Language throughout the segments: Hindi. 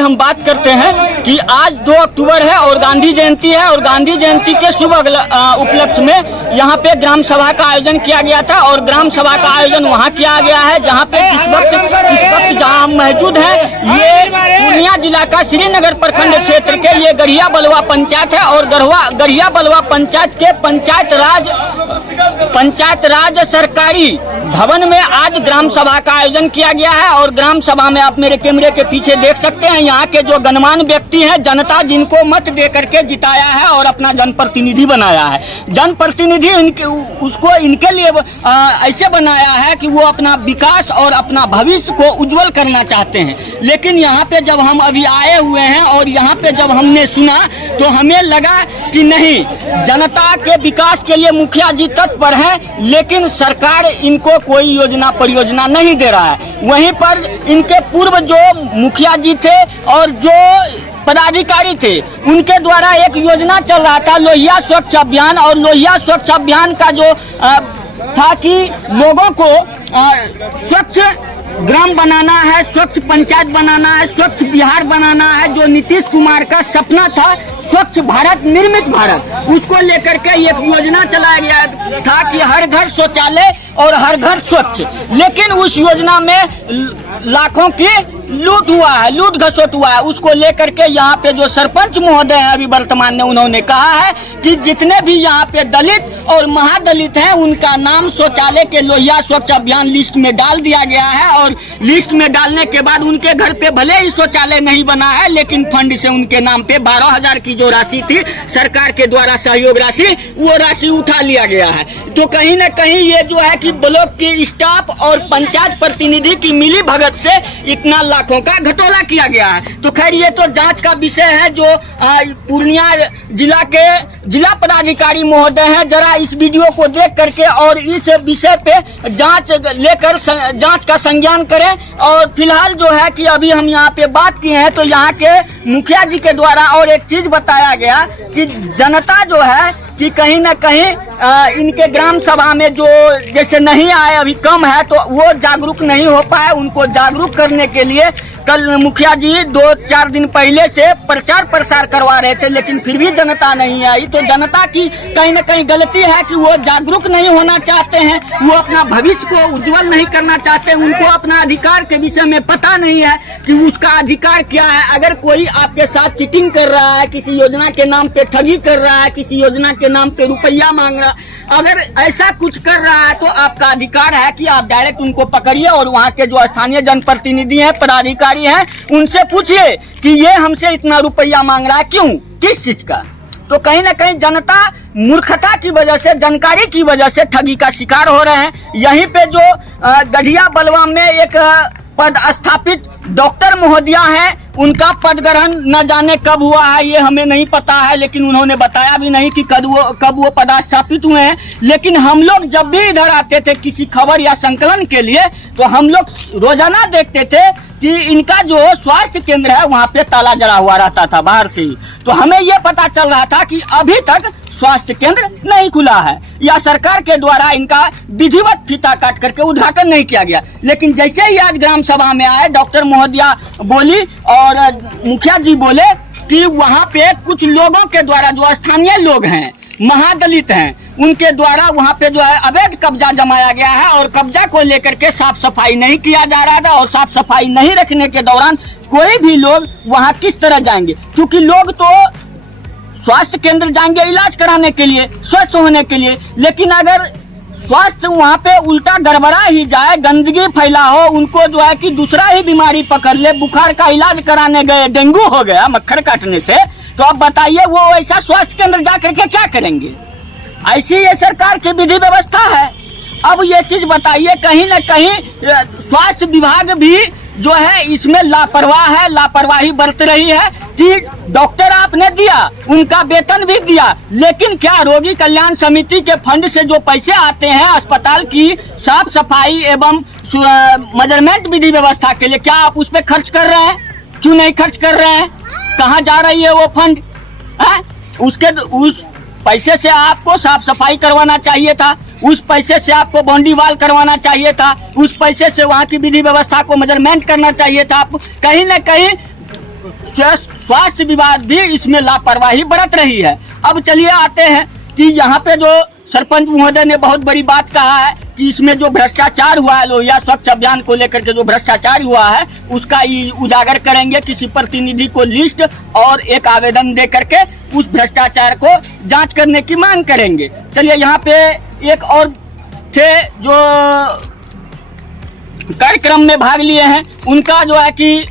हम बात करते हैं कि आज 2 अक्टूबर है और गांधी जयंती है और गांधी जयंती के शुभ उपलक्ष्य में यहाँ पे ग्राम सभा का आयोजन किया गया था और ग्राम सभा का आयोजन वहाँ किया गया है जहाँ पे इस वक्त जहाँ हम मौजूद हैं ये पूर्णिया जिला का श्रीनगर प्रखंड क्षेत्र के ये गढ़िया बलवा पंचायत है और गढ़िया बलवा पंचायत के पंचायत राज सरकारी भवन में आज ग्राम सभा का आयोजन किया गया है और ग्राम सभा में आप मेरे कैमरे के पीछे देख सकते हैं यहाँ के जो गणमान्य व्यक्ति हैं, जनता जिनको मत दे करके जिताया है और अपना जनप्रतिनिधि बनाया है। जनप्रतिनिधि उसको इनके लिए ऐसे बनाया है कि वो अपना विकास और अपना भविष्य को उज्जवल करना चाहते हैं। लेकिन यहाँ पे जब हम अभी आए हुए हैं और यहाँ पे जब हमने सुना तो हमें लगा कि नहीं, जनता के विकास के लिए मुखिया जी तत्पर हैं, लेकिन सरकार इनको कोई योजना परियोजना नहीं दे रहा है। वहीं पर इनके पूर्व जो मुखिया जी थे और जो पदाधिकारी थे उनके द्वारा एक योजना चल रहा था लोहिया स्वच्छ अभियान, और लोहिया स्वच्छ अभियान का जो था कि लोगों को स्वच्छ ग्राम बनाना है, स्वच्छ पंचायत बनाना है, स्वच्छ बिहार बनाना है। जो नीतीश कुमार का सपना था स्वच्छ भारत निर्मित भारत, उसको लेकर के एक योजना चलाया गया था कि हर घर शौचालय और हर घर स्वच्छ। लेकिन उस योजना में लाखों की लूट हुआ है, लूट घसोट हुआ है। उसको लेकर के यहाँ पे जो सरपंच महोदय हैं अभी वर्तमान में, उन्होंने कहा है कि जितने भी यहाँ पे दलित और महादलित हैं उनका नाम शौचालय के लोहिया स्वच्छ अभियान लिस्ट में डाल दिया गया है। और लिस्ट में डालने के बाद उनके घर पे भले ही शौचालय नहीं बना है, लेकिन फंड से उनके नाम पे 12,000 की जो राशि थी सरकार के द्वारा सहयोग राशि, वो राशि उठा लिया गया है। तो कहीं न कहीं ये जो है कि ब्लॉक की स्टाफ और पंचायत प्रतिनिधि की मिली भगत से इतना लाखों का घटोला किया गया है। तो खैर ये तो जांच का विषय है जो पूर्णिया जिला के जिला पदाधिकारी महोदय हैं, जरा इस वीडियो को देख करके और इस विषय पे जांच लेकर जांच का संज्ञान करें। और फिलहाल जो है कि अभी हम यहाँ पे बात किए हैं तो यहाँ के मुखिया जी के द्वारा और एक चीज बताया गया कि जनता जो है कि कहीं न कहीं इनके ग्राम सभा में जो जैसे नहीं आए, अभी कम है, तो वो जागरूक नहीं हो पाए। उनको जागरूक करने के लिए कल मुखिया जी 2-4 दिन पहले से प्रचार प्रसार करवा रहे थे, लेकिन फिर भी जनता नहीं आई। तो जनता की कहीं न कहीं गलती है कि वो जागरूक नहीं होना चाहते हैं, वो अपना भविष्य को उज्जवल नहीं करना चाहते। उनको अपना अधिकार के विषय में पता नहीं है कि उसका अधिकार क्या है। अगर कोई आपके साथ चीटिंग कर रहा है, किसी योजना के नाम पे ठगी कर रहा है, किसी योजना के नाम पे रुपया मांग रहा, अगर ऐसा कुछ कर रहा है तो आपका अधिकार है कि आप डायरेक्ट उनको पकड़िए और वहाँ के जो स्थानीय जनप्रतिनिधि हैं, पदाधिकारी हैं, उनसे पूछिए कि ये हमसे इतना रुपया मांग रहा है, क्यों, किस चीज का। तो कहीं ना कहीं जनता मूर्खता की वजह से, जानकारी की वजह से ठगी का शिकार हो रहे हैं। यहीं पे जो गढ़िया बलवा में एक पद स्थापित डॉक्टर महोदया हैं, उनका पद ग्रहण न जाने कब हुआ है ये हमें नहीं पता है, लेकिन उन्होंने बताया भी नहीं कि कब वो पदस्थापित हुए हैं। लेकिन हम लोग जब भी इधर आते थे किसी खबर या संकलन के लिए तो हम लोग रोजाना देखते थे कि इनका जो स्वास्थ्य केंद्र है वहाँ पे ताला जड़ा हुआ रहता था बाहर से ही। तो हमें ये पता चल रहा था कि अभी तक स्वास्थ्य केंद्र नहीं खुला है या सरकार के द्वारा इनका विधिवत फीता काट करके उद्घाटन नहीं किया गया। लेकिन जैसे ही आज ग्राम सभा में आए, डॉक्टर महोदया बोली और मुखिया जी बोले कि वहाँ पे कुछ लोगों के द्वारा, जो स्थानीय लोग हैं, महादलित हैं, उनके द्वारा वहाँ पे जो है अवैध कब्जा जमाया गया है और कब्जा को लेकर के साफ सफाई नहीं किया जा रहा था। और साफ सफाई नहीं रखने के दौरान कोई भी लोग वहाँ किस तरह जाएंगे, क्योंकि लोग तो स्वास्थ्य केंद्र जाएंगे इलाज कराने के लिए, स्वस्थ होने के लिए, लेकिन अगर स्वास्थ्य वहाँ पे उल्टा गड़बड़ा ही जाए, गंदगी फैला हो, उनको जो है कि दूसरा ही बीमारी पकड़ ले, बुखार का इलाज कराने गए डेंगू हो गया मक्खर काटने से, तो अब बताइए वो ऐसा स्वास्थ्य केंद्र जा करके क्या करेंगे। ऐसी ये सरकार की विधि व्यवस्था है। अब ये चीज बताइए, कहीं न कहीं स्वास्थ्य विभाग भी जो है इसमें लापरवाह है, लापरवाही बरत रही है कि डॉक्टर आपने दिया, उनका वेतन भी दिया, लेकिन क्या रोगी कल्याण समिति के फंड से जो पैसे आते हैं अस्पताल की साफ सफाई एवं मेजरमेंट विधि व्यवस्था के लिए, क्या आप उस पर खर्च कर रहे हैं? क्यों नहीं खर्च कर रहे हैं? कहाँ जा रही है वो फंड है? उस पैसे से आपको साफ सफाई करवाना चाहिए था, उस पैसे से आपको बाउंड्री वाल करवाना चाहिए था, उस पैसे से वहाँ की विधि व्यवस्था को मेजरमेंट करना चाहिए था। आप कहीं न कहीं स्वास्थ्य विभाग भी इसमें लापरवाही बरत रही है। अब चलिए आते हैं कि यहाँ पे जो सरपंच महोदय ने बहुत बड़ी बात कहा है कि इसमें जो भ्रष्टाचार हुआ है, लोहिया स्वच्छ अभियान को लेकर के जो भ्रष्टाचार हुआ है उसका उजागर करेंगे, किसी प्रतिनिधि को लिस्ट और एक आवेदन दे करके उस भ्रष्टाचार को जांच करने की मांग करेंगे। चलिए यहाँ पे एक और थे जो कार्यक्रम में भाग लिए हैं, उनका जो है कि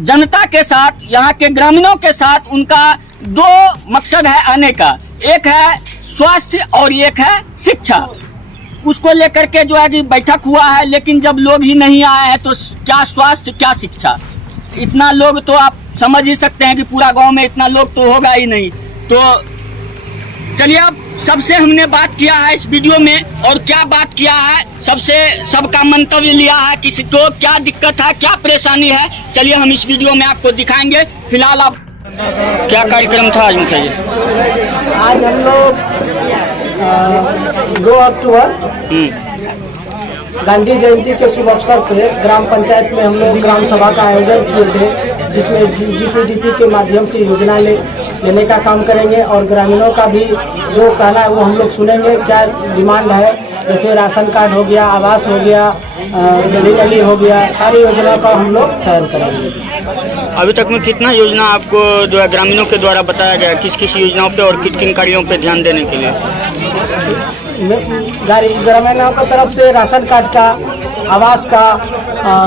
जनता के साथ, यहाँ के ग्रामीणों के साथ उनका दो मकसद है आने का, एक है स्वास्थ्य और एक है शिक्षा। उसको लेकर के जो है कि बैठक हुआ है, लेकिन जब लोग ही नहीं आए हैं तो क्या स्वास्थ्य क्या शिक्षा। इतना लोग तो आप समझ ही सकते हैं कि पूरा गांव में इतना लोग तो होगा ही नहीं। तो चलिए अब सबसे हमने बात किया है इस वीडियो में, और क्या बात किया है, सबका मंतव्य लिया है, किसी को क्या दिक्कत है, क्या परेशानी है, चलिए हम इस वीडियो में आपको दिखाएंगे। फिलहाल आप क्या कार्यक्रम था आज मुखिया जी? आज हम लोग 2 अक्टूबर गांधी जयंती के शुभ अवसर पे ग्राम पंचायत में हम लोग ग्राम सभा का आयोजन किए थे, जिसमें जीपीडीपी के माध्यम से योजना लेने का काम करेंगे और ग्रामीणों का भी जो कहना है वो हम लोग सुनेंगे। क्या डिमांड है, जैसे राशन कार्ड हो गया, आवास हो गया, गली गली हो गया, सारी योजना का हम लोग चयन करेंगे। अभी तक में कितना योजना आपको जो है ग्रामीणों के द्वारा बताया गया, किस किस योजनाओं पे और किन किन कार्यों पे ध्यान देने के लिए? ग्रामीणों की तरफ से राशन कार्ड का, आवास का,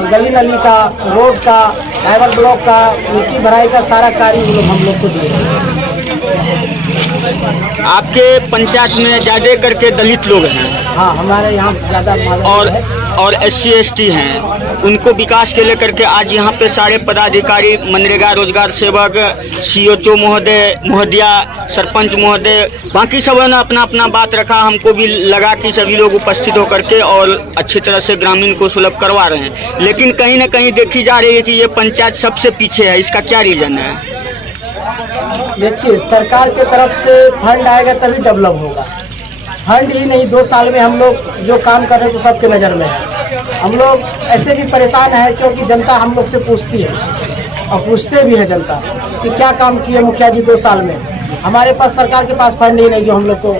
गली नली का, रोड का, फाइबर ब्लॉक का, मिट्टी भराई का सारा कार्य हम लोग को दिए। आपके पंचायत में ज्यादा करके दलित लोग हैं? हाँ, हमारे यहाँ ज्यादा और SC ST हैं, उनको विकास के लेकर के आज यहाँ पे सारे पदाधिकारी, मनरेगा रोजगार सेवक, COO महोदया, सरपंच महोदय, बाकी सब ने अपना अपना बात रखा। हमको भी लगा कि सभी लोग उपस्थित होकर के और अच्छी तरह से ग्रामीण को सुलभ करवा रहे हैं, लेकिन कहीं ना कहीं देखी जा रही है कि ये पंचायत सबसे पीछे है। इसका क्या रीजन है? देखिए, सरकार के तरफ से फंड आएगा तभी डेवलप होगा। फंड ही नहीं, 2 साल में हम लोग जो काम कर रहे हैं तो सबके नज़र में है। हम लोग ऐसे भी परेशान हैं क्योंकि जनता हम लोग से पूछती है और पूछते भी है जनता कि क्या काम किए मुखिया जी 2 साल में। हमारे पास, सरकार के पास फंड ही नहीं जो हम लोग को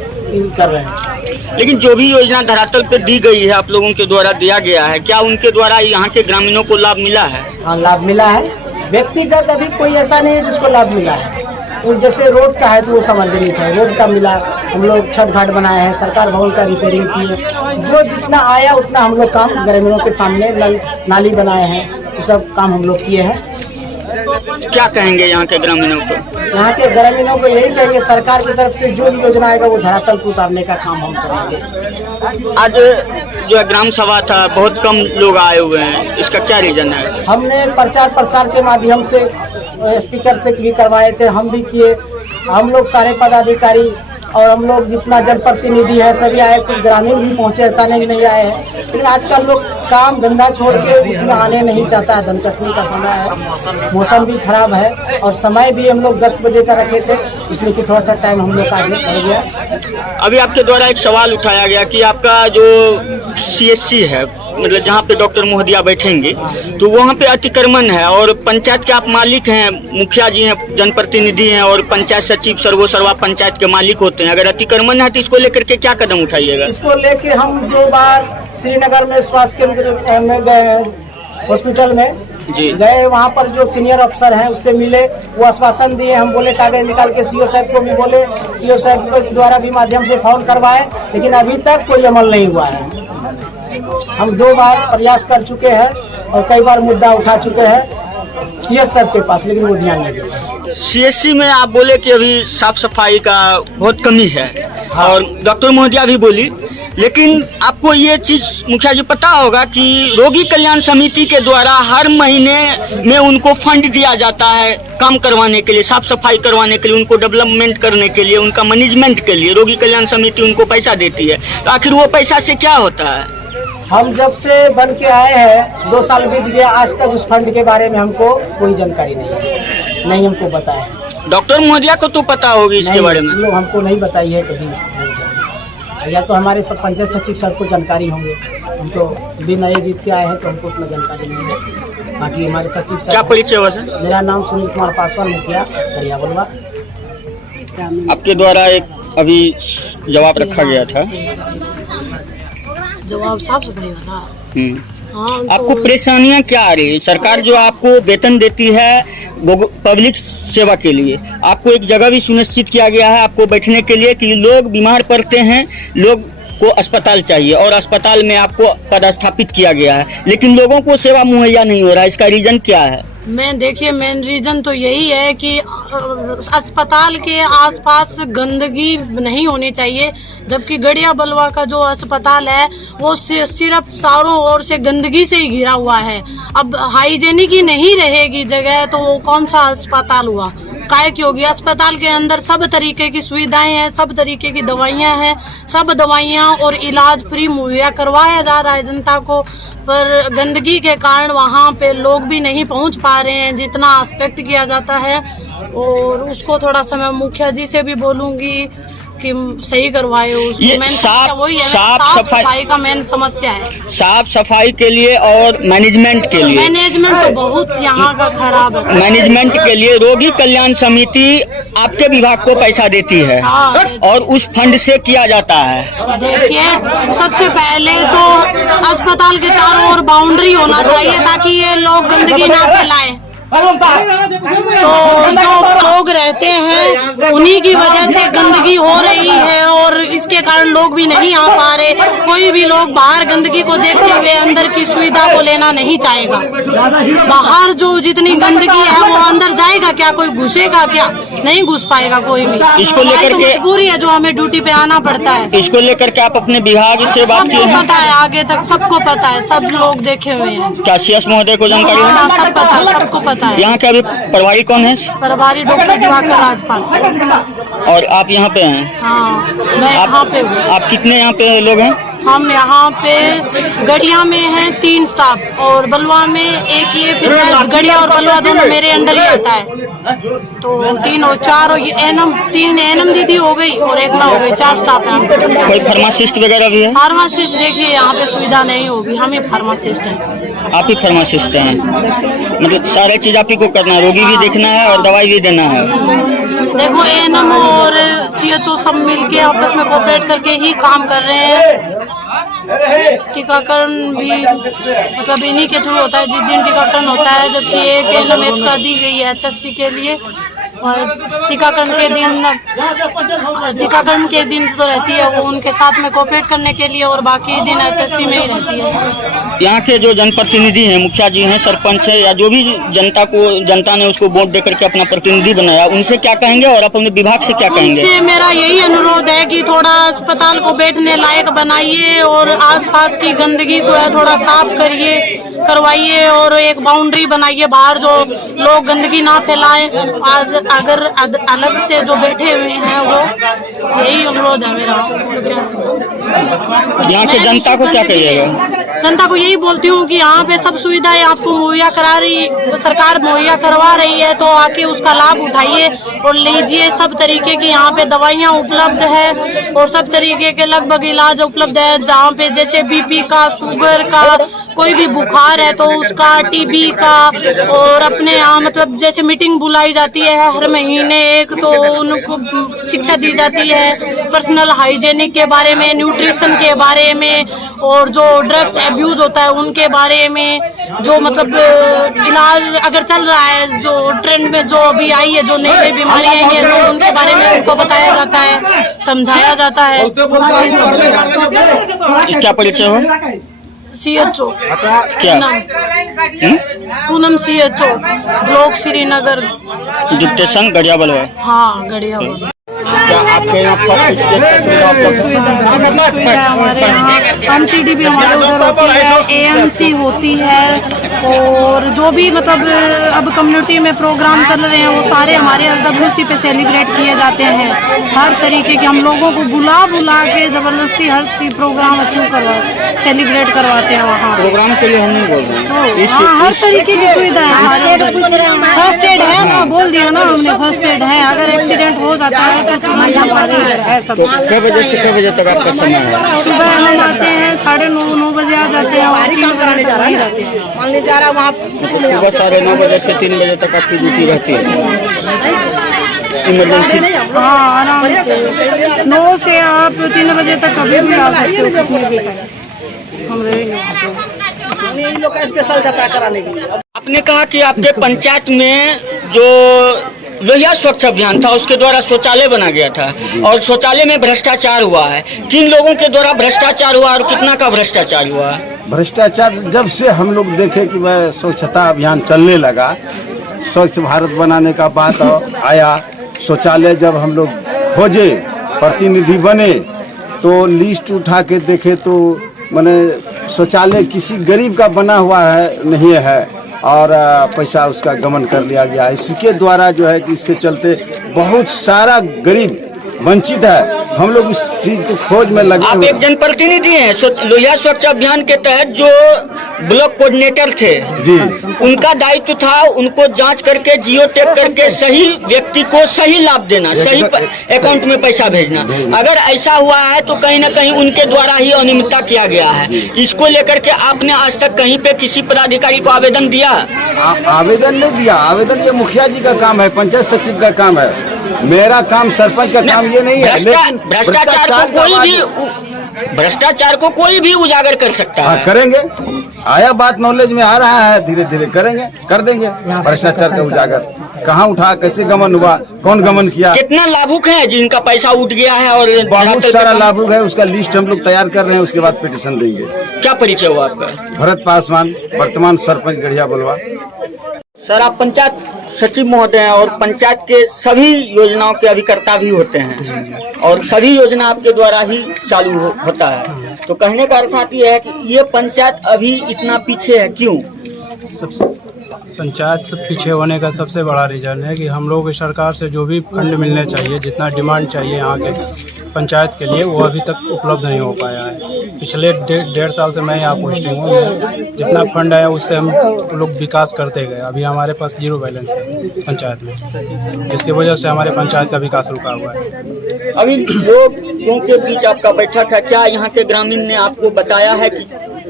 कर रहे हैं। लेकिन जो भी योजना धरातल पे दी गई है, आप लोगों के द्वारा दिया गया है, क्या उनके द्वारा यहाँ के ग्रामीणों को लाभ मिला है? हाँ, लाभ मिला है। व्यक्तिगत अभी कोई ऐसा नहीं है जिसको लाभ मिला है। तो जैसे रोड का है तो वो समर्जित है, रोड का मिला। हम लोग छठ घाट बनाए हैं, सरकार भवन का रिपेयरिंग किए, जो जितना आया उतना हम लोग काम ग्रामीणों के सामने, नल नाली बनाए हैं, ये सब काम हम लोग किए हैं। क्या कहेंगे यहाँ के ग्रामीणों को? यहाँ के ग्रामीणों को यही कहेंगे, सरकार की तरफ से जो भी योजना आएगा वो धरातल पर उतारने का काम हम करेंगे। आज जो है ग्राम सभा था, बहुत कम लोग आए हुए हैं, इसका क्या रीजन है? हमने प्रचार प्रसार के माध्यम से स्पीकर से भी करवाए थे, हम भी किए। हम लोग सारे पदाधिकारी और हम लोग जितना जनप्रतिनिधि है सभी आए, कुछ ग्रामीण भी पहुँचे, ऐसा नहीं आए हैं। लेकिन आजकल लोग काम धंधा छोड़ के इसमें आने नहीं चाहता है। धन कटनी का समय है, मौसम भी खराब है और समय भी हम लोग 10 बजे का रखे थे, इसमें कि थोड़ा सा टाइम हम लोग का आगे बढ़ गया। अभी आपके द्वारा एक सवाल उठाया गया कि आपका जो CSC है, मतलब जहाँ पे डॉक्टर महोदया बैठेंगे, तो वहाँ पे अतिक्रमण है और पंचायत के आप मालिक हैं, मुखिया जी हैं, जनप्रतिनिधि हैं और पंचायत सचिव सर्वा पंचायत के मालिक होते हैं। अगर अतिक्रमण है तो इसको लेकर के क्या कदम उठाइएगा? इसको लेके हम 2 बार श्रीनगर में स्वास्थ्य केंद्र में गए, हॉस्पिटल में गए, वहाँ पर जो सीनियर अफसर हैं उससे मिले, वो आश्वासन दिए। हम बोले कागज निकाल के CO साहब को भी बोले, CO साहब के द्वारा भी माध्यम से फोन करवाए, लेकिन अभी तक कोई अमल नहीं हुआ है। हम 2 बार प्रयास कर चुके हैं और कई बार मुद्दा उठा चुके हैं CS साहब के पास, लेकिन वो ध्यान नहीं देते। CSC में आप बोले कि अभी साफ सफाई का बहुत कमी है। हाँ। और डॉक्टर महोदया भी बोली, लेकिन आपको ये चीज मुखिया जी पता होगा कि रोगी कल्याण समिति के द्वारा हर महीने में उनको फंड दिया जाता है काम करवाने के लिए, साफ सफाई करवाने के लिए, उनको डेवलपमेंट करने के लिए, उनका मैनेजमेंट के लिए रोगी कल्याण समिति उनको पैसा देती है। आखिर वो पैसा से क्या होता है? हम जब से बन के आए हैं 2 साल बीत गया, आज तक उस फंड के बारे में हमको कोई जानकारी नहीं है, नहीं हमको बताया। डॉक्टर महोदया को तो पता होगी इसके बारे में? लोग हमको नहीं बताई है कभी, या तो हमारे सब पंचायत सचिव सर को जानकारी होंगे, हम तो भी नए जीत के आए हैं तो हमको उतना जानकारी नहीं है। बाकी हमारे सचिव क्या साहब। परिचय हुआ सर? मेरा नाम सुनील कुमार पासवान, मुखिया गड़िया बलवा। आपके द्वारा एक अभी जवाब रखा गया था। जवाब साफ सफाई वाला। हाँ, आपको तो परेशानियां क्या आ रही है? सरकार जो आपको वेतन देती है पब्लिक सेवा के लिए, आपको एक जगह भी सुनिश्चित किया गया है आपको बैठने के लिए कि लोग बीमार पड़ते हैं, लोग को अस्पताल चाहिए और अस्पताल में आपको पदस्थापित किया गया है, लेकिन लोगों को सेवा मुहैया नहीं हो रहा है। इसका रीजन क्या है? देखिए मेन रीजन तो यही है कि अस्पताल के आसपास गंदगी नहीं होनी चाहिए, जबकि गड़िया बलवा का जो अस्पताल है वो सिर्फ चारों ओर से गंदगी से ही घिरा हुआ है। अब हाइजेनिक ही नहीं रहेगी जगह तो वो कौन सा अस्पताल हुआ? काय की होगी? अस्पताल के अंदर सब तरीके की सुविधाएं हैं, सब तरीके की दवाइयां हैं, सब दवाइयां और इलाज फ्री मुहैया करवाया जा रहा है जनता को, पर गंदगी के कारण वहाँ पे लोग भी नहीं पहुँच पा रहे हैं जितना एक्सपेक्ट किया जाता है। और उसको थोड़ा सा मैं मुखिया जी से भी बोलूँगी कि सही करवाए उसको। ये मेन साफ वही है, साफ सफाई का मेन समस्या है। साफ सफाई के लिए और मैनेजमेंट के लिए। मैनेजमेंट तो बहुत यहाँ का खराब है। मैनेजमेंट के लिए रोगी कल्याण समिति आपके विभाग को पैसा देती है हाँ। और उस फंड से किया जाता है। देखिए सबसे पहले तो अस्पताल के चारों ओर बाउंड्री होना चाहिए ताकि ये लोग गंदगी ना फैलाएं। तो जो लोग रहते हैं उन्हीं की वजह से गंदगी हो रही है और इसके कारण लोग भी नहीं आ पा रहे। कोई भी लोग बाहर गंदगी को देखते हुए अंदर की सुविधा को लेना नहीं चाहेगा। बाहर जो जितनी गंदगी है वो अंदर जाएगा क्या? कोई घुसेगा क्या? नहीं घुस पाएगा कोई भी। इसको लेकर तो के मजबूरी है जो हमें ड्यूटी पे आना पड़ता है। इसको लेकर के आप अपने विभाग से बात किए सबको हैं? पता है, आगे तक सबको पता है, सब लोग देखे हुए हैं। क्या CS महोदय को जानकारी है? हाँ, सब पता है, सबको पता है। यहाँ के अभी प्रभारी कौन है? प्रभारी डॉक्टर दिवाकर राजपाल। और आप यहाँ पे हैं? हाँ, मैं यहाँ पे हूँ। आप कितने यहाँ पे लोग हैं? हम यहाँ पे गड़िया में हैं 3 स्टाफ और बलवा में एक ये, फिर गड़िया और बलवा दोनों मेरे अंडर ही आता है। तो 3 और 4 और ये तीन एनम दीदी हो गई और एक ना हो गई, 4 स्टाफ हैं। कोई फार्मासिस्ट वगैरह भी है? फार्मासिस्ट देखिए यहाँ पे सुविधा नहीं होगी, हम ही फार्मासिस्ट हैं। आप ही फार्मासिस्ट हैं, मतलब सारे चीज आप ही को करना है, रोगी भी देखना है और दवाई भी देना है। देखो एएनएम और CHO सब मिलके आपस में कोऑपरेट करके ही काम कर रहे हैं। टीकाकरण भी मतलब इन्हीं के थ्रू होता है जिस दिन टीकाकरण होता है, जबकि एक एएनएम एक्स्ट्रा दी गई है HSC के लिए। और टीकाकरण के दिन तो रहती है वो उनके साथ में कोऑपरेट करने के लिए और बाकी दिन HSC में ही रहती है। यहाँ के जो जनप्रतिनिधि हैं, मुखिया जी हैं, सरपंच है या जो भी जनता ने उसको वोट देकर के अपना प्रतिनिधि बनाया, उनसे क्या कहेंगे और अपने विभाग से क्या कहेंगे? उनसे मेरा यही अनुरोध है कि थोड़ा अस्पताल को बैठने लायक बनाइए और आसपास की गंदगी को है थोड़ा साफ करवाइए और एक बाउंड्री बनाइए बाहर जो लोग गंदगी ना फैलाएं। अगर अलग से जो बैठे हुए हैं वो, यही अनुरोध है मेरा। यहाँ के जनता को क्या कहिएगा? जनता को यही बोलती हूँ कि यहाँ पे सब सुविधाएं आपको मुहैया सरकार मुहैया करवा रही है, तो आके उसका लाभ उठाइए और लीजिए। सब तरीके की यहाँ पे दवाइयाँ उपलब्ध है और सब तरीके के लगभग इलाज उपलब्ध है। जहाँ पे जैसे BP का, शुगर का, कोई भी बुखार है तो उसका, TB का, और अपने यहाँ मतलब जैसे मीटिंग बुलाई जाती है हर महीने एक, तो उनको शिक्षा दी जाती है पर्सनल हाइजेनिक के बारे में, न्यूट्रिशन के बारे में, और जो ड्रग्स अब्यूज होता है उनके बारे में, जो मतलब इलाज अगर चल रहा है जो ट्रेंड में जो अभी आई है जो नई बीमारियां आई है तो उनके बारे में उनको बताया जाता है, समझाया जाता है। क्या परिचय हो? CHO क्या? पूनम CHO ब्लॉक श्रीनगर, डिप्टेशन गड़िया बलवा। हाँ गड़िया बलवा। क्या आपके यहाँ हमारे यहाँ MCD भी हमारे उधर होती है, AMC होती है, और जो भी मतलब अब कम्युनिटी में प्रोग्राम चल रहे हैं वो सारे हमारे LWC पे सेलिब्रेट किए जाते हैं। हर तरीके के हम लोगों को बुला के जबरदस्ती हर प्रोग्राम सेलिब्रेट करवाते हैं वहाँ। प्रोग्राम के लिए हम नहीं बोल रहे हैं, हाँ हर तरीके की सुविधा है हमारे। फर्स्ट एड है ना, बोल दिया ना हमने, फर्स्ट एड है। अगर एक्सीडेंट हो जाता है तो तो कितने बजे से कितने बजे तक आपका समय है? सुबह हम आते हैं 9:30 बजे आ जाते हैं। काम कराने जा रहा है, मान लीजिए जा रहा है वहाँ सुबह 9:30 बजे से 3 बजे तक आपकी ड्यूटी रहती है। इमरजेंसी हाँ, आराम से 9 से आप 3 बजे तक कभी भी आ सकते हो। हम रहेंगे इन लोग का स्पेशल जाता है कराने के लिए। आपने कहा कि आपके पंचायत में जो लोहिया स्वच्छ अभियान था उसके द्वारा शौचालय बना गया था और शौचालय में भ्रष्टाचार हुआ है। किन लोगों के द्वारा भ्रष्टाचार हुआ और कितना का भ्रष्टाचार हुआ? भ्रष्टाचार जब से हम लोग देखे कि वह स्वच्छता अभियान चलने लगा, स्वच्छ भारत बनाने का बात आया, शौचालय जब हम लोग खोजे, प्रतिनिधि बने, तो लिस्ट उठा के देखे तो माने शौचालय किसी गरीब का बना हुआ है नहीं है और पैसा उसका गमन कर लिया गया। इसके द्वारा जो है कि इसके चलते बहुत सारा गरीब वंचित है। हम लोग इस चीज को खोज में लगे। आप एक जनप्रतिनिधि हैं। लोहिया स्वच्छ अभियान के तहत जो ब्लॉक कोऑर्डिनेटर थे जी, उनका दायित्व था उनको जांच करके जियो टैग करके सही व्यक्ति को सही लाभ देना, सही अकाउंट में पैसा भेजना। अगर ऐसा हुआ है तो कहीं ना कहीं उनके द्वारा ही अनियमितता किया गया है। इसको लेकर के आपने आज तक कहीं पे किसी पदाधिकारी को आवेदन दिया? आवेदन नहीं दिया। आवेदन ये मुखिया जी का काम है, पंचायत सचिव का काम है। मेरा काम, सरपंच का काम ये नहीं है। लेकिन भ्रष्टाचार को कोई भी उजागर कर सकता है। करेंगे, आया बात नॉलेज में आ रहा है, धीरे धीरे करेंगे, कर देंगे भ्रष्टाचार का उजागर। कहाँ उठा, कैसे गमन हुआ, कौन गमन किया, कितना लाभुक है जिनका पैसा उठ गया है और बहुत सारा लाभुक है। उसका लिस्ट हम लोग तैयार कर रहे हैं, उसके बाद पिटीशन देंगे। क्या परिचय हुआ आपका? भरत पासवान, वर्तमान सरपंच गढ़िया बलवा। सर, आप पंचायत सचिव महोदय हैं और पंचायत के सभी योजनाओं के अभिकर्ता भी होते हैं और सभी योजना आपके द्वारा ही चालू होता है। तो कहने का अर्थ ये है कि ये पंचायत अभी इतना पीछे है, क्यों? सबसे पंचायत से पीछे होने का सबसे बड़ा रीज़न है कि हम लोग सरकार से जो भी फंड मिलने चाहिए, जितना डिमांड चाहिए यहाँ के पंचायत के लिए, वो अभी तक उपलब्ध नहीं हो पाया है। पिछले 1.5 साल से मैं यहाँ पोस्टिंग हूँ। जितना फंड आया उससे हम लोग विकास करते गए। अभी हमारे पास 0 बैलेंस है पंचायत में, जिसकी वजह से हमारे पंचायत का विकास रुका हुआ है। अभी लोगों के बीच आपका बैठक है, क्या यहाँ के ग्रामीण ने आपको बताया है कि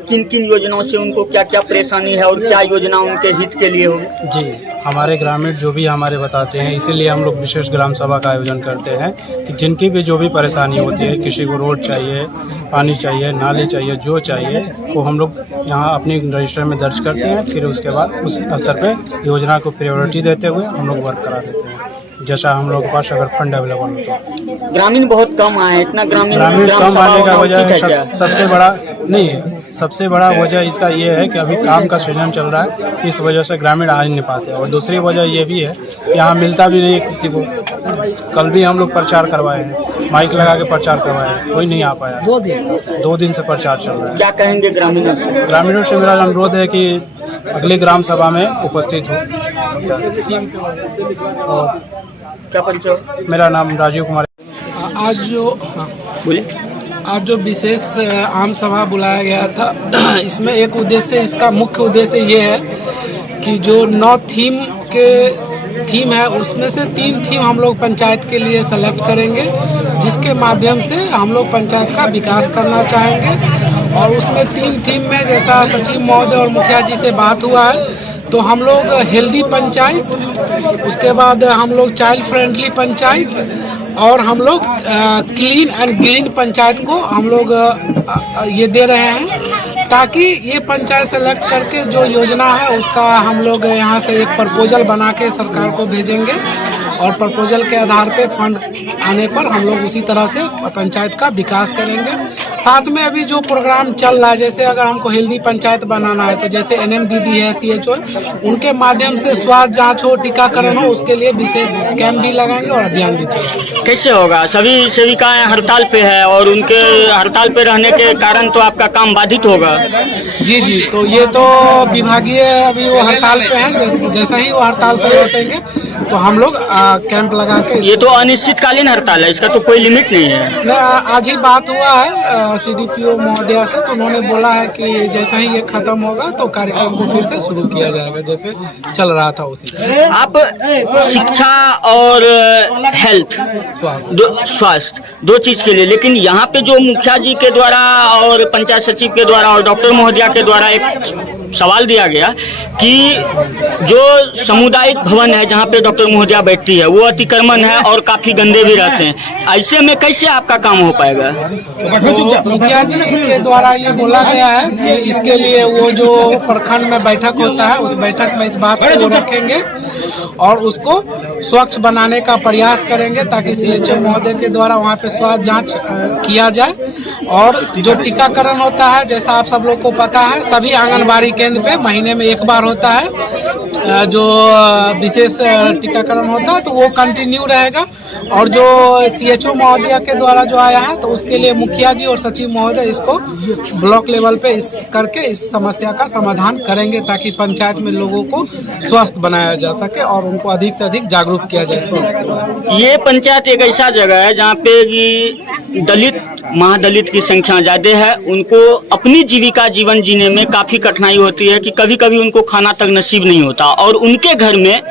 किन किन योजनाओं से उनको क्या क्या परेशानी है और क्या योजना उनके हित के लिए होगी? जी, हमारे ग्रामीण जो भी हमारे बताते हैं, इसीलिए हम लोग विशेष ग्राम सभा का आयोजन करते हैं कि जिनकी भी जो भी परेशानी होती है, किसी को रोड चाहिए, पानी चाहिए, नाली चाहिए, जो चाहिए वो हम लोग यहाँ अपनी रजिस्टर में दर्ज करते हैं। फिर उसके बाद उस स्तर पे योजना को प्रायोरिटी देते हुए हम लोग वर्क करा देते हैं, जैसा हम लोग के पास अगर फंड अवेलेबल हो तो। ग्रामीण बहुत कम आए, इतना ग्रामीण कम आने का वजह सबसे बड़ा नहीं है। सबसे बड़ा वजह इसका ये है कि अभी काम का सीजन चल रहा है, इस वजह से ग्रामीण आ नहीं पाते। और दूसरी वजह ये भी है कि यहाँ मिलता भी नहीं है किसी को। कल भी हम लोग प्रचार करवाए हैं, माइक लगा के प्रचार करवाए हैं, कोई नहीं आ पाया। 2 दिन से प्रचार चल रहा है। क्या कहेंगे ग्रामीणों से? ग्रामीणों से मेरा अनुरोध है कि अगली ग्राम सभा में उपस्थित हो। और क्या परिचय? मेरा नाम राजीव कुमार। आज जो विशेष आम सभा बुलाया गया था, इसमें एक उद्देश्य, इसका मुख्य उद्देश्य ये है कि जो 9 थीम है उसमें से 3 थीम हम लोग पंचायत के लिए सेलेक्ट करेंगे, जिसके माध्यम से हम लोग पंचायत का विकास करना चाहेंगे। और उसमें 3 थीम में जैसा सचिव महोदय और मुखिया जी से बात हुआ है, तो हम लोग हेल्दी पंचायत, उसके बाद हम लोग चाइल्ड फ्रेंडली पंचायत और हम लोग क्लीन एंड ग्रीन पंचायत को हम लोग ये दे रहे हैं, ताकि ये पंचायत सेलेक्ट करके जो योजना है उसका हम लोग यहाँ से एक प्रपोजल बना के सरकार को भेजेंगे और प्रपोजल के आधार पे फंड आने पर हम लोग उसी तरह से पंचायत का विकास करेंगे। साथ में अभी जो प्रोग्राम चल रहा है, जैसे अगर हमको हेल्दी पंचायत बनाना है तो जैसे NM दीदी है, CHO, उनके माध्यम से स्वास्थ्य जांच हो, टीकाकरण हो, उसके लिए विशेष कैंप भी लगाएंगे और अभियान भी चलाएंगे। कैसे होगा? सभी सेविकाएं हड़ताल पे है और उनके हड़ताल पे रहने के कारण तो आपका काम बाधित होगा। जी, तो ये तो विभागीय अभी वो हड़ताल पे हैं। जैसा ही वो हड़ताल से लौटेंगे तो हम लोग कैंप लगा के ये तो अनिश्चितकालीन हड़ताल है, इसका तो कोई लिमिट नहीं है। आज ही बात हुआ है CDPO महोदया से, तो उन्होंने बोला है कि जैसा ही ये खत्म होगा तो कार्यक्रम को फिर से शुरू किया जाएगा जैसे चल रहा था उसी तरह। आप शिक्षा और हेल्थ स्वास्थ्य दो चीज के लिए, लेकिन यहाँ पे जो मुखिया जी के द्वारा और पंचायत सचिव के द्वारा और डॉक्टर महोदया के द्वारा एक सवाल दिया गया कि जो सामुदायिक भवन है जहाँ पे डॉक्टर महोदया बैठती है वो अतिक्रमण है और काफी गंदे भी रहते हैं, ऐसे में कैसे आपका काम हो पाएगा? तो मुखिया जी के द्वारा ये बोला गया है कि इसके लिए वो जो प्रखंड में बैठक होता है उस बैठक में इस बात को रखेंगे और उसको स्वच्छ बनाने का प्रयास करेंगे ताकि CHO महोदय के द्वारा वहाँ पे स्वास्थ्य जांच किया जाए। और जो टीकाकरण होता है जैसा आप सब लोग को पता है सभी आंगनबाड़ी केंद्र पे महीने में एक बार होता है जो विशेष टीकाकरण होता है, तो वो कंटिन्यू रहेगा। और जो CHO महोदया के द्वारा जो आया है तो उसके लिए मुखिया जी और सचिव महोदय इसको ब्लॉक लेवल पे करके इस समस्या का समाधान करेंगे ताकि पंचायत में लोगों को स्वस्थ बनाया जा सके और उनको अधिक से अधिक जागरूक किया जाए स्वास्थ्य। ये पंचायत एक ऐसा जगह है जहाँ पे दलित महादलित की संख्या ज़्यादा है, उनको अपनी जीविका जीवन जीने में काफ़ी कठिनाई होती है कि कभी कभी उनको खाना तक नसीब नहीं होता और उनके घर में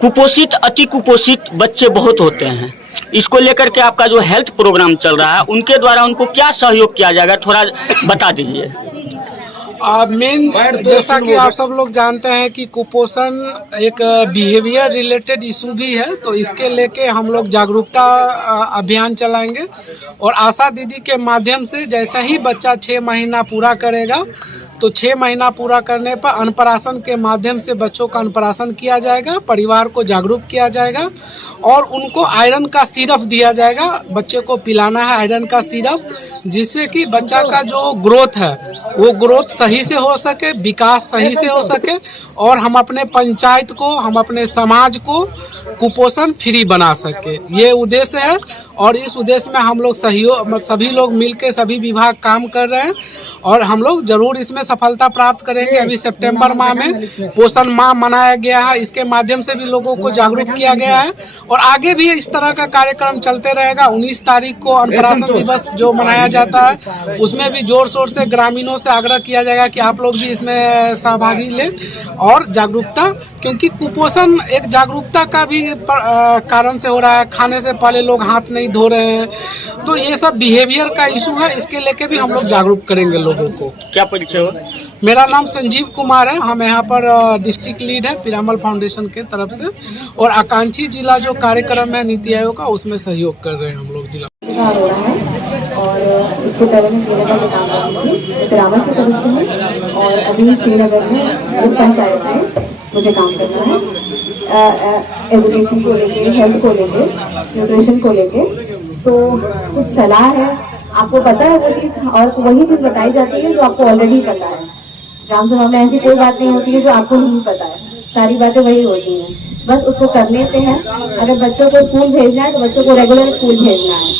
कुपोषित अति कुपोषित बच्चे बहुत होते हैं। इसको लेकर के आपका जो हेल्थ प्रोग्राम चल रहा है उनके द्वारा उनको क्या सहयोग किया जाएगा, थोड़ा बता दीजिए। मेन जैसा कि आप सब लोग जानते हैं कि कुपोषण एक बिहेवियर रिलेटेड इशू भी है, तो इसके लेके हम लोग जागरूकता अभियान चलाएंगे और आशा दीदी के माध्यम से जैसा ही बच्चा 6 महीना पूरा करेगा तो 6 महीना पूरा करने पर अन्नप्राशन के माध्यम से बच्चों का अन्नप्राशन किया जाएगा, परिवार को जागरूक किया जाएगा और उनको आयरन का सिरप दिया जाएगा। बच्चे को पिलाना है आयरन का सिरप, जिससे कि बच्चा का जो ग्रोथ है वो ग्रोथ सही से हो सके, विकास सही से हो सके और हम अपने पंचायत को, हम अपने समाज को कुपोषण फ्री बना सके। ये उद्देश्य है और इस उद्देश्य में हम लोग सहयोग सभी लोग मिलकर सभी विभाग काम कर रहे हैं और हम लोग जरूर इसमें सफलता प्राप्त करेंगे। अभी सितंबर माह में पोषण माह मनाया गया है, इसके माध्यम से भी लोगों को जागरूक किया गया है और आगे भी इस तरह का कार्यक्रम चलते रहेगा। 19 तारीख को अन्नप्राशन दिवस जो मनाया जाता है उसमें भी जोर शोर से ग्रामीणों से आग्रह किया जाएगा कि आप लोग भी इसमें सहभागी लें और जागरूकता, क्योंकि कुपोषण एक जागरूकता का भी कारण से हो रहा है। खाने से पहले लोग हाथ नहीं धो रहे हैं, तो ये सब बिहेवियर का इशू है, इसके लेके भी हम लोग जागरूक करेंगे लोगों को। क्या परिचय हो? मेरा नाम संजीव कुमार है, हम यहाँ पर डिस्ट्रिक्ट लीड है पिरामल फाउंडेशन के तरफ से और आकांक्षी जिला जो कार्यक्रम है नीति आयोग का उसमें सहयोग कर रहे हैं हम लोग जिला। और इसके पहले मैं श्रीनगर में काम करती थी पिरामल की तरफ से और अभी श्रीनगर में इस पंचायत में मुझे काम करना है एजुकेशन को लेके, हेल्थ को लेके, न्यूट्रिशन को लेके। तो कुछ सलाह है, आपको पता है वो चीज़ और वही चीज़ बताई जाती है जो आपको ऑलरेडी पता है। ग्राम सभा में ऐसी कोई बात नहीं होती है जो आपको नहीं पता है, सारी बातें वही होती हैं, बस उसको करने से है। अगर बच्चों को स्कूल भेजना है तो बच्चों को रेगुलर स्कूल भेजना है।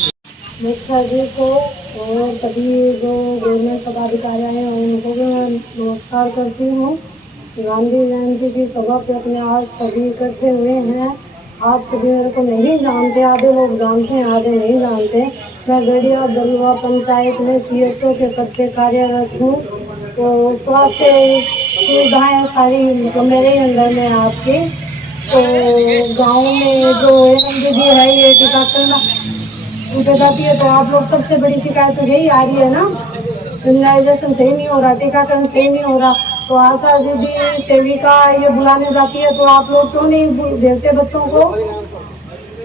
मुखिया जी को और सभी जो गवर्नमेंट पदाधिकारी हैं उनको भी मैं नमस्कार करती हूँ। गांधी जयंती की सभा पे अपने आज सभी इकट्ठे हुए हैं। आप सभी मेरे को नहीं जानते, आधे लोग जानते हैं आधे नहीं जानते। मैं गड़िया दलवा पंचायत में CHO के पद पे कार्यरत हूँ। तो स्वास्थ्य सुविधाएँ सारी मेरे अंदर में आपके। तो गाँव में जो दीदी है ये टीकाकरण उठे जाती है, तो आप लोग सबसे बड़ी शिकायत तो यही आ रही है ना, इम्यूनाइजेशन सही नहीं हो रहा, टीकाकरण सही नहीं हो रहा। तो आशा दीदी सेविका ये बुलाने जाती है तो आप लोग क्यों नहीं भेजते बच्चों को?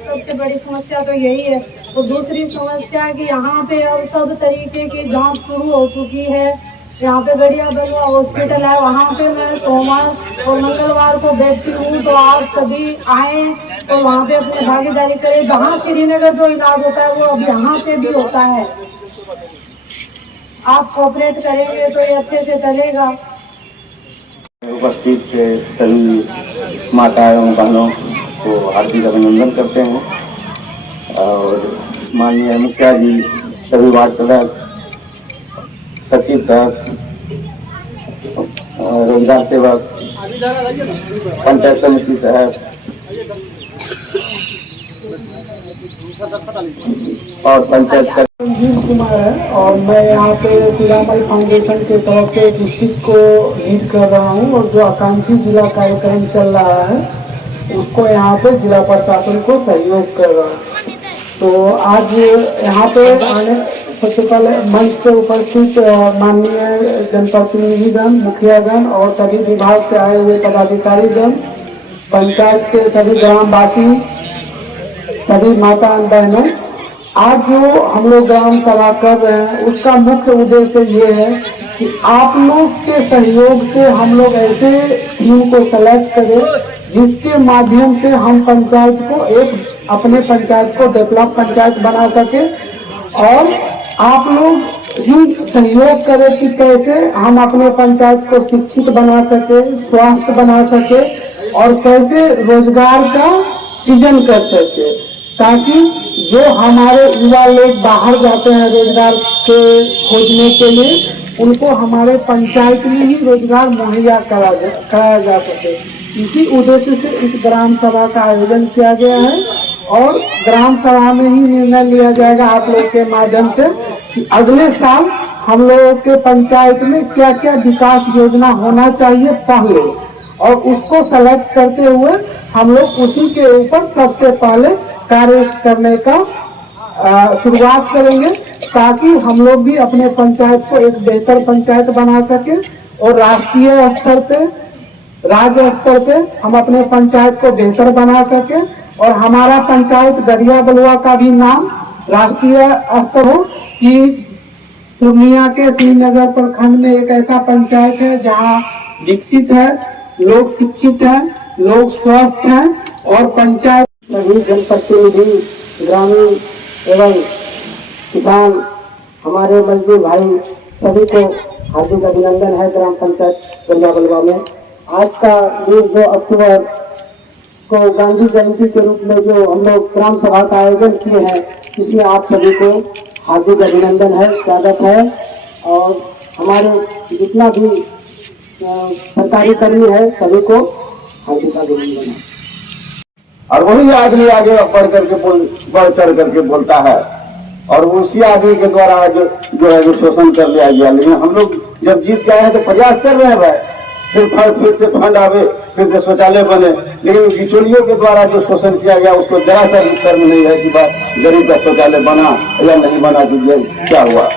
सबसे बड़ी समस्या तो यही है। और दूसरी समस्या कि यहाँ पे अब सब तरीके की जांच शुरू हो चुकी है। यहाँ पे गड़िया दलवा हॉस्पिटल है, वहाँ पे मैं सोमवार और मंगलवार को बैठती हूँ। तो आप सभी आए और वहाँ पे अपनी भागीदारी करें। जहाँ श्रीनगर जो इलाज होता है वो अब यहाँ पे भी होता है। आप कोऑपरेट करेंगे तो ये अच्छे से चलेगा। उपस्थित सभी माता एवं बहनों को हार्दिक अभिनंदन करते हैं और माननीय मुखिया जी, सभी वार्ड सदस्य, सचिव साहब, रोजगार सेवक, पंचायत समिति साहब, और पंचायत का संजीव कुमार है और मैं यहाँ पे पीरामल फाउंडेशन के तरफ से डिस्ट्रिक्ट को लीड कर रहा हूँ और जो आकांक्षी जिला कार्यक्रम चल रहा है उसको यहाँ पे जिला प्रशासन को सहयोग कर रहा हूँ। तो आज यहाँ पे आने सबसे पहले मंच पे उपस्थित माननीय जनप्रतिनिधिगण, मुखियागण और सभी विभाग से आए हुए पदाधिकारीगण, पंचायत के सभी ग्रामवासी, सभी माता बहनों, आज जो हम लोग ग्राम सभा कर रहे हैं उसका मुख्य उद्देश्य ये है कि आप लोग के सहयोग से हम लोग ऐसे टीम को सेलेक्ट करें जिसके माध्यम से हम पंचायत को अपने पंचायत को डेवलप पंचायत बना सके और आप लोग ही सहयोग करें कि कैसे हम अपने पंचायत को शिक्षित बना सके, स्वास्थ्य बना सके और कैसे रोजगार का सृजन कर सके, ताकि जो हमारे युवा लोग बाहर जाते हैं रोजगार के खोजने के लिए उनको हमारे पंचायत में ही रोजगार मुहैया कराया जा सके। इसी उद्देश्य से इस ग्राम सभा का आयोजन किया गया है और ग्राम सभा में ही निर्णय लिया जाएगा आप लोग के माध्यम से कि अगले साल हम लोगों के पंचायत में क्या क्या विकास योजना होना चाहिए पहले, और उसको सेलेक्ट करते हुए हम लोग उसी के ऊपर सबसे पहले कार्य करने का शुरुआत करेंगे ताकि हम लोग भी अपने पंचायत को एक बेहतर पंचायत बना सके और राष्ट्रीय स्तर पे, राज्य स्तर पे हम अपने पंचायत को बेहतर बना सके और हमारा पंचायत गढ़िया बलुआ का भी नाम राष्ट्रीय स्तर हो कि पूर्णिया के श्रीनगर प्रखंड में एक ऐसा पंचायत है जहां विकसित है, लोग शिक्षित हैं, लोग स्वस्थ हैं और पंचायत सभी जनप्रतिनिधि, ग्रामीण एवं किसान, हमारे मजदूर भाई सभी को हार्दिक अभिनंदन है। ग्राम पंचायत गढ़िया बलुआ में आज का दिन 2 अक्टूबर को गांधी जयंती के रूप में जो हम लोग ग्राम सभा का आयोजन किए हैं, इसमें आप सभी को हार्दिक अभिनंदन है, स्वागत है। और हमारे जितना भी सरकारी कर्मी है सभी को हार्दिक अभिनंदन है। और वही आदमी आगे बढ़ चढ़ करके बोलता है और उसी आदमी के द्वारा जो है जो शोषण कर लिया गया। लेकिन हम लोग जब जीत गए हैं तो प्रयास कर रहे हैं भाई, फिर से फंड आवे, फिर से शौचालय बने, लेकिन बिचौलियों के द्वारा जो शोषण किया गया उसको जरा सा भी शर्म नहीं है कि बात गरीब का शौचालय बना या नहीं बना, दीजिए क्या हुआ।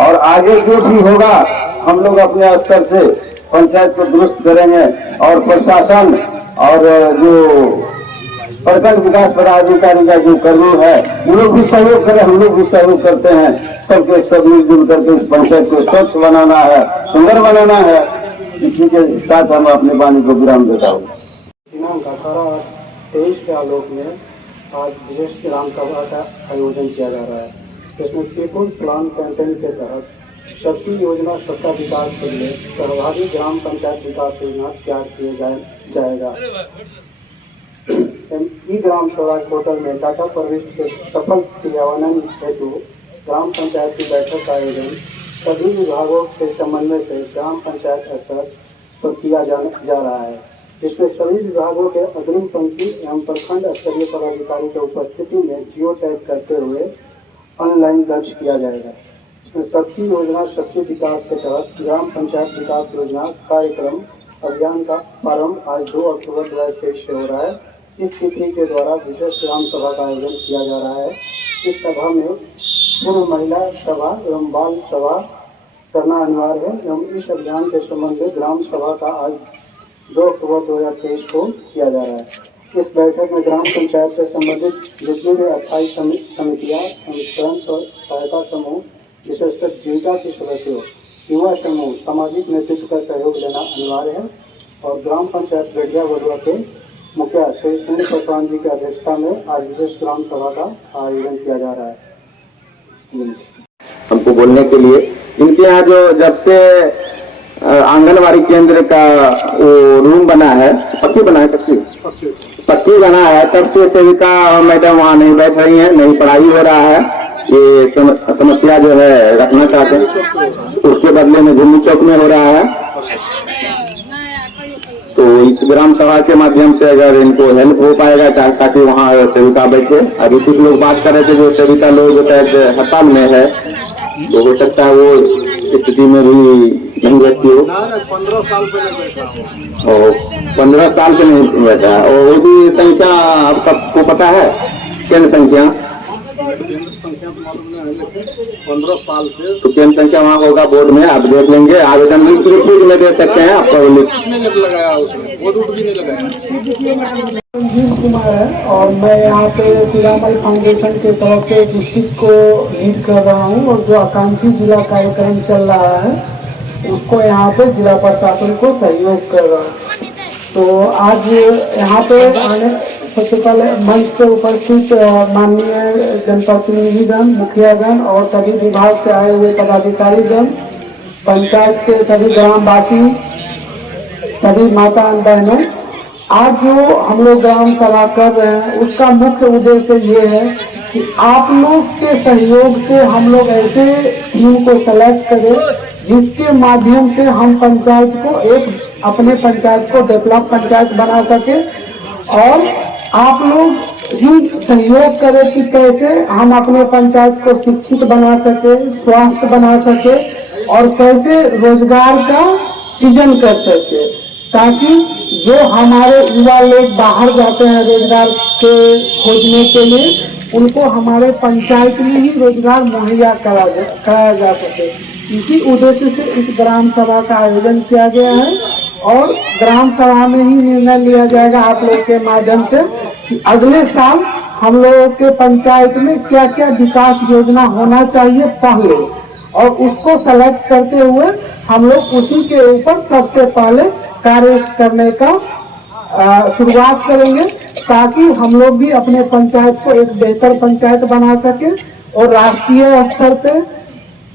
और आगे जो भी होगा हम लोग अपने स्तर से पंचायत को दुरुस्त करेंगे और प्रशासन और जो प्रखंड विकास पदाधिकारी का जो कर्मी है वो लोग भी सहयोग करें, हम लोग भी सहयोग करते हैं। सबके सब मिलजुल करके इस पंचायत को स्वच्छ बनाना है, सुंदर बनाना है। इसी के साथ हम अपनी वाणी को विराम देता हूँ। दिनांक 18-23 के आलोक में आज विशेष ग्राम सभा का आयोजन किया जा रहा है। इसमें पीपुल्स प्लान कैंपेन के तहत शक्ति योजना सबका विकास के लिए सहभागी ग्राम पंचायत विकास योजना तैयार किया जाएगा। ई ग्राम सभा पोर्टल में डाटा प्रविष्टि के सफल क्रियान्वयन हेतु ग्राम पंचायत की बैठक का आयोजन सभी विभागों के समन्वय से ग्राम पंचायत स्तर पर किया जा रहा है। इसमें सभी विभागों के अग्रिम पंक्ति एवं प्रखंड स्तरीय पदाधिकारी की उपस्थिति में जियो टैग करते हुए ऑनलाइन दर्ज किया जाएगा। इसमें शक्ति योजना शक्ति विकास के तहत ग्राम पंचायत विकास योजना कार्यक्रम अभियान का प्रारंभ आज 2 अक्टूबर 2023 से हो रहा है। इस तिथि के द्वारा विशेष ग्राम सभा का आयोजन किया जा रहा है। इस सभा में पूर्व महिला सभा एवं बाल सभा करना अनिवार्य है एवं इस अभियान के संबंध में ग्राम सभा का आज 2 अक्टूबर 2023 को किया जा रहा है। इस बैठक में ग्राम पंचायत से संबंधित जितने भी 28 समितियाँ, स्वयं सहायता समूह, विशेषकर जीविका के सदस्यों, युवा समूह, सामाजिक नेतृत्व का सहयोग लेना अनिवार्य है। और ग्राम पंचायत गढ़िया बलुआ के मुखिया श्री सुनील पासवान जी की अध्यक्षता में आज विशेष ग्राम सभा का आयोजन किया जा रहा है। हमको बोलने के लिए इनके यहाँ जो जब से आंगनबाड़ी केंद्र का वो रूम बना है, पक्की बना है, पक्की बना है, तब से सेविका मैडम वहाँ नहीं बैठ रही हैं, नहीं पढ़ाई हो रहा है। ये समस्या जो है रखना चाहते हैं, उसके बदले में झुन्नी चौक में हो रहा है। तो इस ग्राम सभा के माध्यम से अगर इनको हेल्प हो पाएगा ताकि वहाँ सेविका बैठे। अभी कुछ लोग बात कर रहे थे जो सेविका लोग शायद हड़ताल में है, तो हो सकता है वो स्थिति में भी नहीं बैठती हो। 15 साल से नहीं बैठा। और 15 साल से नहीं बैठा, और वो भी संख्या आपको पता है? केंद्र संख्या 15 साल से तो केंद्र संख्या वहाँ होगा बोर्ड में, आप देख लेंगे। आवेदन लिखित में दे सकते हैं आपका। लगाया उसमें वो रूट भी नहीं लगाया। संजीव कुमार है और मैं यहाँ पे पीरामल फाउंडेशन के तरफ से डिस्ट्रिक्ट को लीड कर रहा हूँ, और जो आकांक्षी जिला कार्यक्रम चल रहा है उसको यहाँ पे जिला प्रशासन को सहयोग कर रहा है। तो आज यहाँ पे आने सबसे पहले मंच पे उपस्थित माननीय जनप्रतिनिधिगण, मुखियागण और सभी विभाग से आए हुए पदाधिकारीगण, पंचायत के सभी ग्रामवासी, सभी माता बहनों, आज जो हम लोग ग्राम सभा कर रहे हैं उसका मुख्य उद्देश्य ये है कि आप लोग के सहयोग से हम लोग ऐसे टीम को सेलेक्ट करें जिसके माध्यम से हम पंचायत को अपने पंचायत को डेवलप पंचायत बना सके, और आप लोग ही सहयोग करें कि कैसे हम अपने पंचायत को शिक्षित बना सके, स्वास्थ्य बना सके, और कैसे रोजगार का सृजन कर सके, ताकि जो हमारे युवा लोग बाहर जाते हैं रोजगार के खोजने के लिए, उनको हमारे पंचायत में ही रोजगार मुहैया कराया जा सके। इसी उद्देश्य से इस ग्राम सभा का आयोजन किया गया है, और ग्राम सभा में ही निर्णय लिया जाएगा आप लोग के माध्यम से कि अगले साल हम लोगों के पंचायत में क्या क्या विकास योजना होना चाहिए पहले, और उसको सेलेक्ट करते हुए हम लोग उसी के ऊपर सबसे पहले कार्य करने का शुरुआत करेंगे, ताकि हम लोग भी अपने पंचायत को एक बेहतर पंचायत बना सके, और राष्ट्रीय स्तर पे,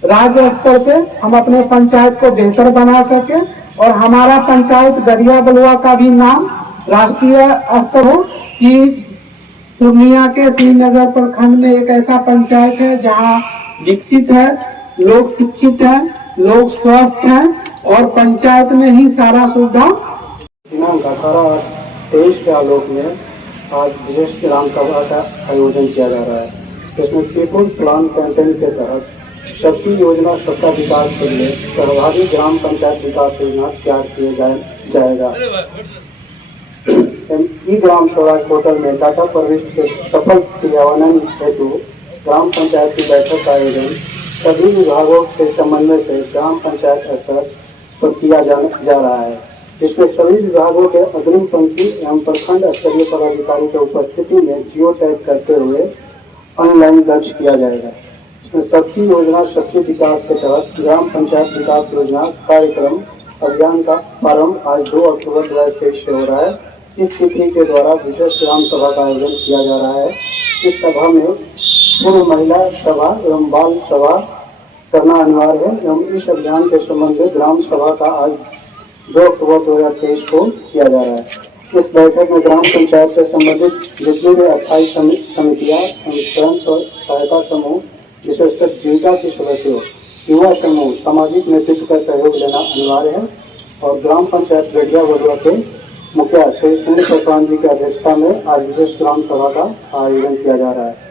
राज्य स्तर पे हम अपने पंचायत को बेहतर बना सके, और हमारा पंचायत गरिया बलुआ का भी नाम राष्ट्रीय स्तर हो कि पूर्णिया के श्रीनगर प्रखंड में एक ऐसा पंचायत है जहां विकसित है, लोग शिक्षित हैं, लोग स्वस्थ हैं, और पंचायत में ही सारा सुविधा। दिनांक 18-23 के आलोक में आज विशेष ग्राम सभा का आयोजन किया जा रहा है। इसमें पीपुल्स प्लान कैंपेन के तहत शक्ति योजना सबका विकास के लिए सहभागी ग्राम पंचायत विकास योजना तैयार किया जाएगा। ई ग्राम स्वराज पोर्टल में डाटा प्रविष्टि के सफल क्रियान्वयन हेतु ग्राम पंचायत की बैठक का आयोजन सभी विभागों के समन्वय से ग्राम पंचायत स्तर पर किया जा रहा है। इसमें सभी विभागों के अग्रिम पंक्ति एवं प्रखंड स्तरीय पदाधिकारी की उपस्थिति में जियो टैग करते हुए ऑनलाइन दर्ज किया जाएगा। इसमें शक्ति योजना शक्ति विकास के तहत ग्राम पंचायत विकास योजना कार्यक्रम अभियान का प्रारंभ आज 2 अक्टूबर 2023 से हो रहा है। इस तिथि के द्वारा विशेष ग्राम सभा का आयोजन किया जा रहा है। इस सभा में पूर्व महिला सभा एवं बाल सभा करना अनिवार्य है एवं इस अभियान के संबंध में ग्राम सभा का आज 2 अक्टूबर 2023 को किया जा रहा है। इस बैठक में ग्राम पंचायत से संबंधित जितनी भी 28 समितियाँ, स्वयं सहायता समूह, विशेषकर जीविका के सदस्यों, युवा समूह, सामाजिक नेतृत्व का सहयोग लेना अनिवार्य है। और ग्राम पंचायत गरिया बलुआ के मुखिया श्री सुनील पासवान जी की अध्यक्षता में आज विशेष ग्राम सभा का आयोजन किया जा रहा है।